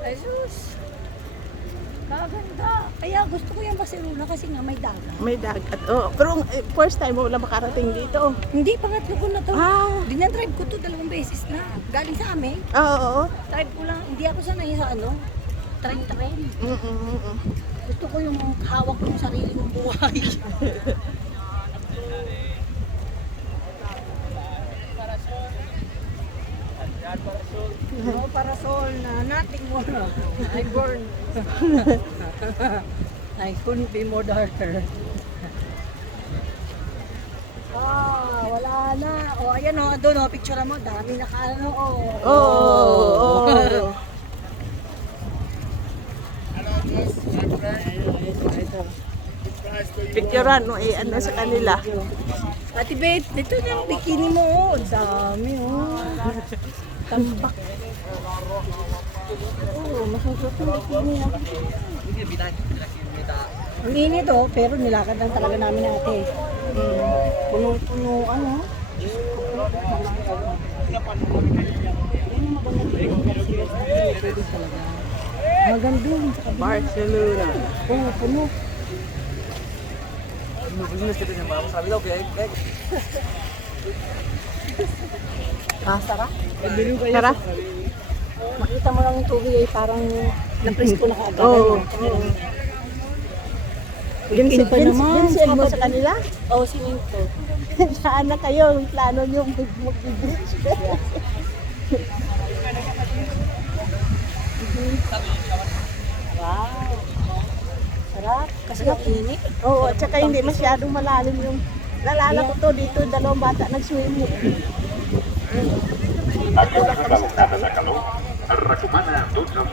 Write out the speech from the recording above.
Ay, sus. Kaganda. Kaya gusto ko yung Barcelona kasi nga may dagat. May dagat. Oh, pero first time mo wala makarating dito. Hindi, pangatlo ko na to. Ah. Dinadrive ko to 2 beses na. Galing sa amin. Oo. Drive ko lang. Hindi ako sanay sa ano. Train. Gusto ko yung hawak ng sarili kong buhay. Oh, parasol na nothing more. I burn. I couldn't be more darker. Wala na. Oh, ayan oh, doon oh, picture mo. Dami na ano oh. Oh. Picturean no ano sa kanila. Ate Beth, dito na yung bikini mo oh. Dami oh. Tambak. Oh, masusunod yung bikini natin. Ang init oh, pero nilakad lang talaga namin ate. Puno-puno ano. Magandang sa kabila. Barcelona. Oo, puno. Sarap. Tara. Makita mo lang yung tubig ay parang napresko na kaagad. Oo. Weekend pa naman. Ginsend mo sa kanila? Oo, swimming pool. Saan na kayo? Yung plano nyo mag-beach? Wow. Sarap. Kasi ang init. Oo, at saka hindi masyadong malalim yung... Nalala ko to dito, 2 bata nag-swimming. Acorda que a calor, a recomana 12